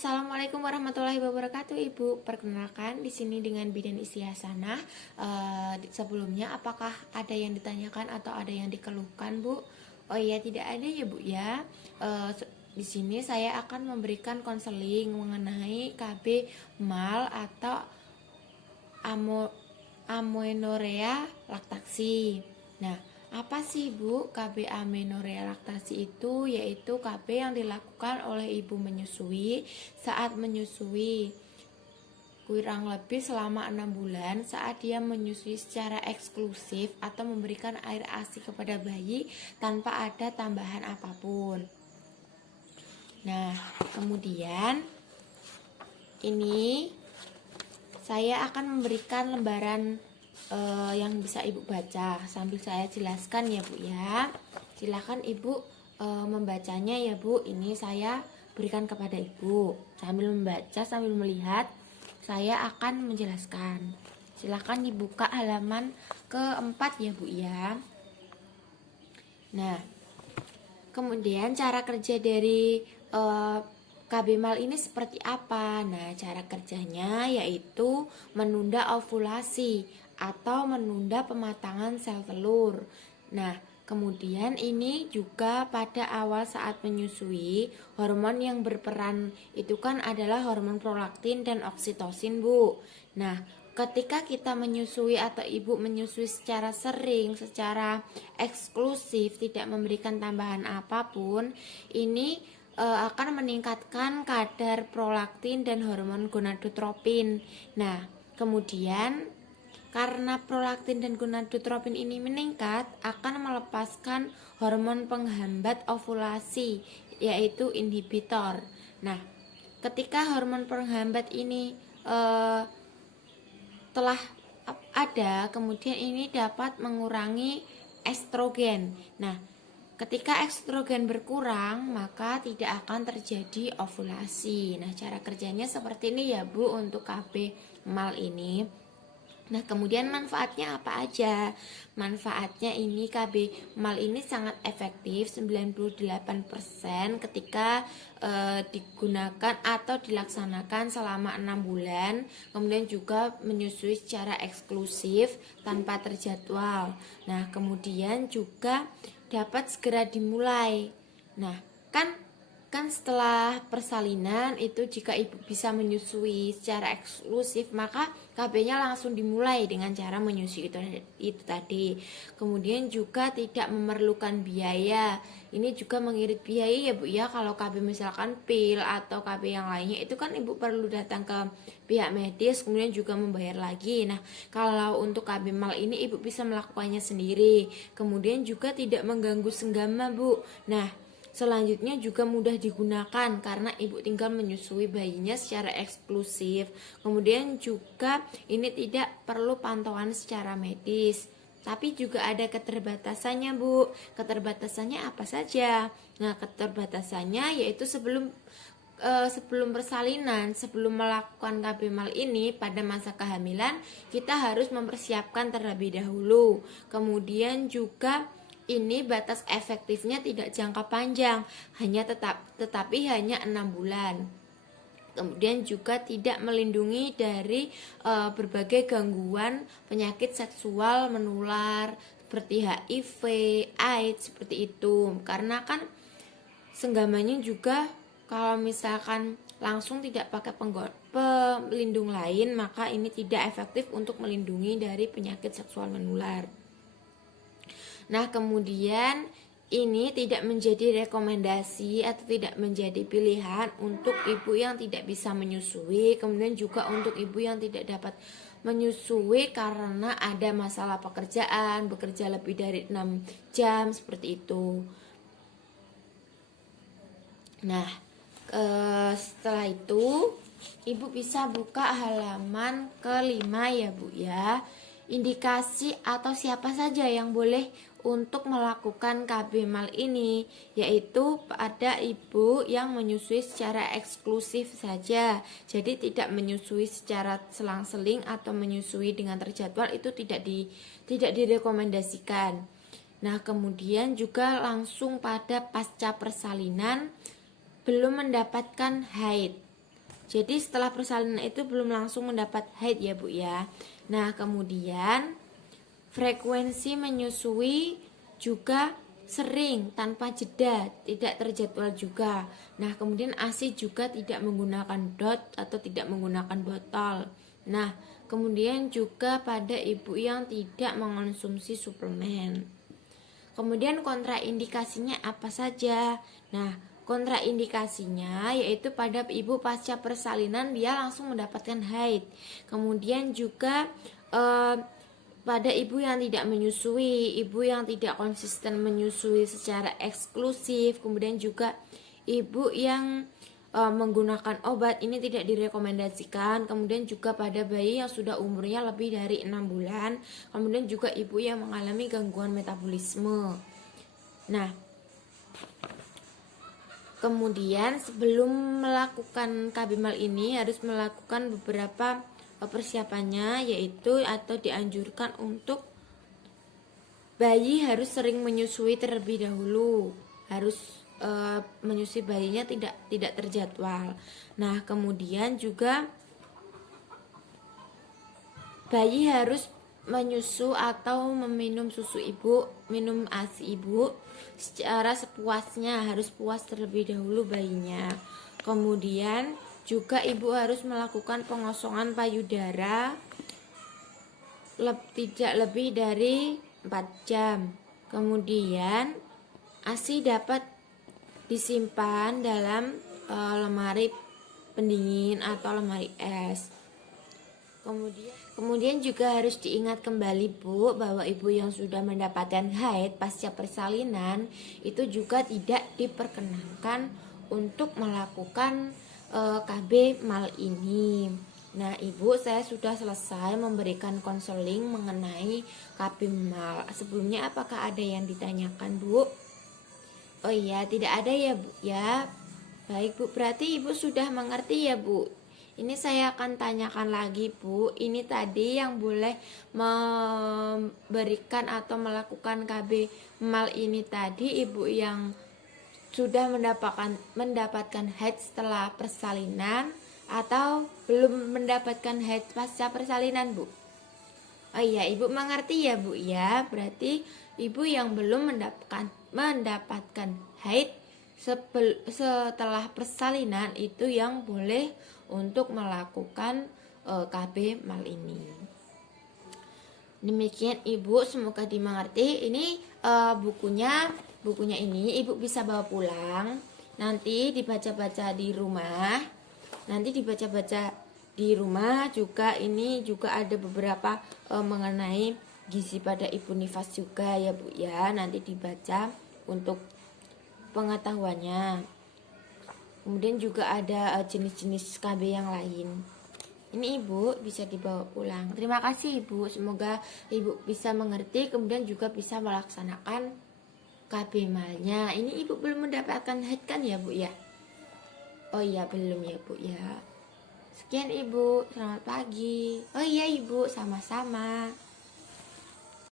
Assalamualaikum warahmatullahi wabarakatuh, Ibu. Perkenalkan di sini dengan Bidan Isi Hasanah. Sebelumnya, apakah ada yang ditanyakan atau ada yang dikeluhkan, Bu? Oh iya, tidak ada ya, Bu ya. Di sini saya akan memberikan konseling mengenai KB mal atau amenorrhea laktasi. Nah, apa sih Bu KB amenorrhea laktasi itu? Yaitu KB yang dilakukan oleh ibu menyusui saat menyusui kurang lebih selama 6 bulan saat dia menyusui secara eksklusif atau memberikan air ASI kepada bayi tanpa ada tambahan apapun. Nah, kemudian ini saya akan memberikan lembaran yang bisa Ibu baca sambil saya jelaskan ya Bu ya. Silakan Ibu membacanya ya Bu. Ini saya berikan kepada Ibu. Sambil membaca, sambil melihat, saya akan menjelaskan. Silakan dibuka halaman keempat ya Bu ya. Nah, kemudian cara kerja dari KB mal ini seperti apa? Nah, cara kerjanya yaitu menunda ovulasi atau menunda pematangan sel telur. Nah, kemudian ini juga pada awal saat menyusui, hormon yang berperan itu kan adalah hormon prolaktin dan oksitosin, Bu. Nah, ketika kita menyusui atau ibu menyusui secara sering, secara eksklusif, tidak memberikan tambahan apapun, ini akan meningkatkan kadar prolaktin dan hormon gonadotropin. Nah, kemudian karena prolaktin dan gonadotropin ini meningkat, akan melepaskan hormon penghambat ovulasi, yaitu inhibitor. Nah, ketika hormon penghambat ini telah ada, kemudian ini dapat mengurangi estrogen. Nah, ketika estrogen berkurang, maka tidak akan terjadi ovulasi. Nah, cara kerjanya seperti ini ya Bu untuk KB mal ini. Nah, kemudian manfaatnya apa aja? Manfaatnya ini KB mal ini sangat efektif 98% ketika digunakan atau dilaksanakan selama 6 bulan. Kemudian juga menyusui secara eksklusif tanpa terjadwal. Nah, kemudian juga dapat segera dimulai. Nah, kan setelah persalinan itu jika ibu bisa menyusui secara eksklusif, maka KB-nya langsung dimulai dengan cara menyusui itu tadi. Kemudian juga tidak memerlukan biaya. Ini juga mengirit biaya ya Bu ya. Kalau KB misalkan pil atau KB yang lainnya itu kan ibu perlu datang ke pihak medis, kemudian juga membayar lagi. Nah, kalau untuk KB mal ini ibu bisa melakukannya sendiri. Kemudian juga tidak mengganggu senggama Bu. Nah, selanjutnya juga mudah digunakan karena ibu tinggal menyusui bayinya secara eksklusif. Kemudian juga ini tidak perlu pantauan secara medis. Tapi juga ada keterbatasannya Bu. Keterbatasannya apa saja? Nah, keterbatasannya yaitu sebelum persalinan, sebelum melakukan KB mal ini pada masa kehamilan, kita harus mempersiapkan terlebih dahulu. Kemudian juga ini batas efektifnya tidak jangka panjang, tetapi hanya 6 bulan. Kemudian juga tidak melindungi dari berbagai gangguan penyakit seksual menular seperti HIV, AIDS seperti itu. Karena kan senggamanya juga kalau misalkan langsung tidak pakai pelindung lain, maka ini tidak efektif untuk melindungi dari penyakit seksual menular. Nah, kemudian ini tidak menjadi rekomendasi atau tidak menjadi pilihan untuk ibu yang tidak bisa menyusui, kemudian juga untuk ibu yang tidak dapat menyusui karena ada masalah pekerjaan, bekerja lebih dari 6 jam seperti itu. Nah, setelah itu ibu bisa buka halaman ke-5 ya Bu ya. Indikasi atau siapa saja yang boleh untuk melakukan KB mal ini, yaitu pada ibu yang menyusui secara eksklusif saja. Jadi tidak menyusui secara selang-seling atau menyusui dengan terjadwal, itu tidak direkomendasikan. Nah, kemudian juga langsung pada pasca persalinan belum mendapatkan haid. Jadi setelah persalinan itu belum langsung mendapat haid ya Bu ya. Nah kemudian frekuensi menyusui juga sering tanpa jeda, tidak terjadwal juga. Nah kemudian ASI juga tidak menggunakan dot atau tidak menggunakan botol. Nah kemudian juga pada ibu yang tidak mengonsumsi suplemen. Kemudian kontraindikasinya apa saja? Nah, kontraindikasinya yaitu pada ibu pasca persalinan dia langsung mendapatkan haid. Kemudian juga pada ibu yang tidak menyusui, ibu yang tidak konsisten menyusui secara eksklusif, kemudian juga ibu yang menggunakan obat ini tidak direkomendasikan. Kemudian juga pada bayi yang sudah umurnya lebih dari 6 bulan, kemudian juga ibu yang mengalami gangguan metabolisme. Nah, kemudian sebelum melakukan KBMAL ini harus melakukan beberapa persiapannya, yaitu atau dianjurkan untuk bayi harus sering menyusui terlebih dahulu, harus menyusui bayinya tidak terjadwal. Nah kemudian juga bayi harus menyusu atau meminum susu ibu, minum ASI ibu secara sepuasnya, harus puas terlebih dahulu bayinya. Kemudian juga ibu harus melakukan pengosongan payudara tidak lebih dari 4 jam. Kemudian ASI dapat disimpan dalam lemari pendingin atau lemari es. Kemudian juga harus diingat kembali Bu, bahwa ibu yang sudah mendapatkan haid pasca persalinan itu juga tidak diperkenankan untuk melakukan KB mal ini. Nah ibu, saya sudah selesai memberikan konseling mengenai KB mal. Sebelumnya apakah ada yang ditanyakan Bu? Oh iya, tidak ada ya Bu ya. Baik Bu, berarti Ibu sudah mengerti ya Bu. Ini saya akan tanyakan lagi Bu. Ini tadi yang boleh memberikan atau melakukan KB mal ini tadi ibu yang sudah mendapatkan haid setelah persalinan atau belum mendapatkan haid pasca persalinan Bu. Oh iya, Ibu mengerti ya Bu ya. Berarti ibu yang belum mendapatkan haid setelah persalinan itu yang boleh untuk melakukan KB mal ini. Demikian Ibu, semoga dimengerti. Ini bukunya ini Ibu bisa bawa pulang, nanti dibaca-baca di rumah. Nanti dibaca-baca di rumah juga. Ini juga ada beberapa mengenai gizi pada ibu nifas juga ya Bu ya. Nanti dibaca untuk pengetahuannya. Kemudian juga ada jenis-jenis KB yang lain. Ini Ibu bisa dibawa pulang. Terima kasih Ibu, semoga Ibu bisa mengerti, kemudian juga bisa melaksanakan KB malnya. Ini Ibu belum mendapatkan haid kan ya Bu ya? Oh iya belum ya Bu ya. Sekian Ibu, selamat pagi. Oh iya Ibu, sama-sama.